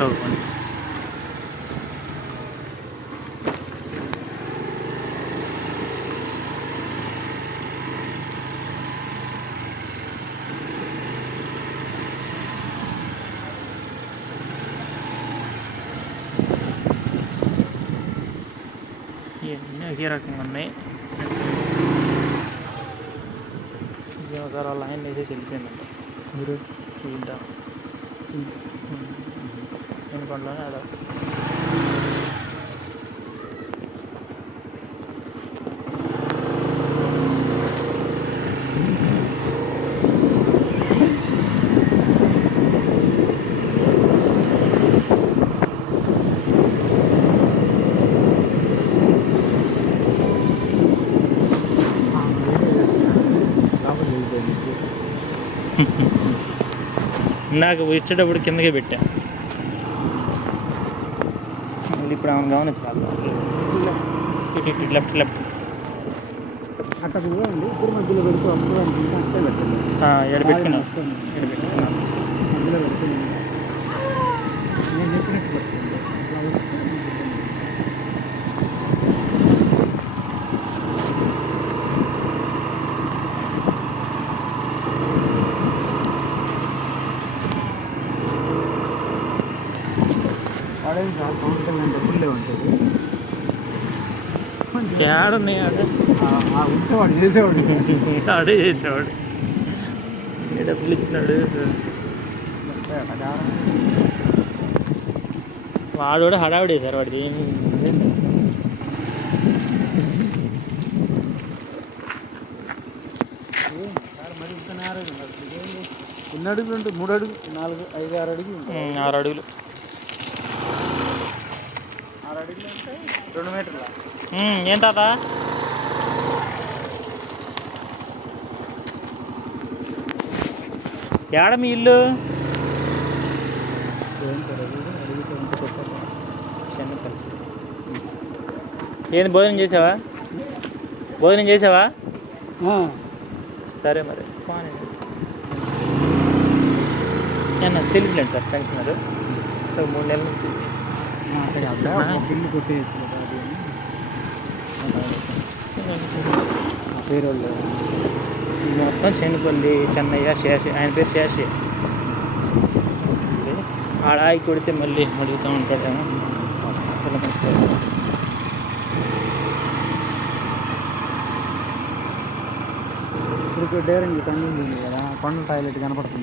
Slow ఉంది. ఇవన్నీ ఒకే రకంగా ఉన్నాయి. ఒకసారి లైన్ వేసేసి వెళ్ళిపోయిందంట మీరు ఇంట ఎందుకంటే అలా ఇందాక వచ్చేటప్పుడు కిందకే పెట్టా. మళ్ళీ ఇప్పుడు ఆమె గమనించాలి. లెఫ్ట్ అట్లా చూడండి. ఇప్పుడు మధ్యలో పెడుతూ అప్పుడు అట్లే పెట్టండి. ఎడ పెట్టుకున్నాను మధ్యలో పెడుతుంది నేను చెప్పినట్టు పెట్టుకోండి. వాడేది చాలా కౌంటర్ డబ్బులే ఉంటుంది. ఏడున్నాయి ఉంచేవాడు చేసేవాడు ఆడే చేసేవాడు. డబ్బులు ఇచ్చినాడు వాడు కూడా హడావిడి వేశారు. వాడిది ఏమి మరి ఇంత నేరం 2 అడుగులు ఉంటుంది. 3 అడుగులు 4 5 6 అడుగులు 6 అడుగులు 6 అడుగులు అంటే 2 మీటర్ల. ఏం తాత ఏడ మీ ఇల్లు? ఏంది భోజనం చేసావా? సరే మరి తెలుసులేండి సార్ పెంచుతున్నారు. సో 3 నెలల నుంచి పేరోళ్ళు మొత్తం చెన్నపల్లి చెన్నయ్య శేషి, ఆయన పేరు శేషి. ఆడాయి కొడితే మళ్ళీ అడుగుతూ ఉంటాడేమో. ఇప్పుడు డేరింగ్ కనిపించింది కదా, కొండ టాయిలెట్ కనపడుతుంది.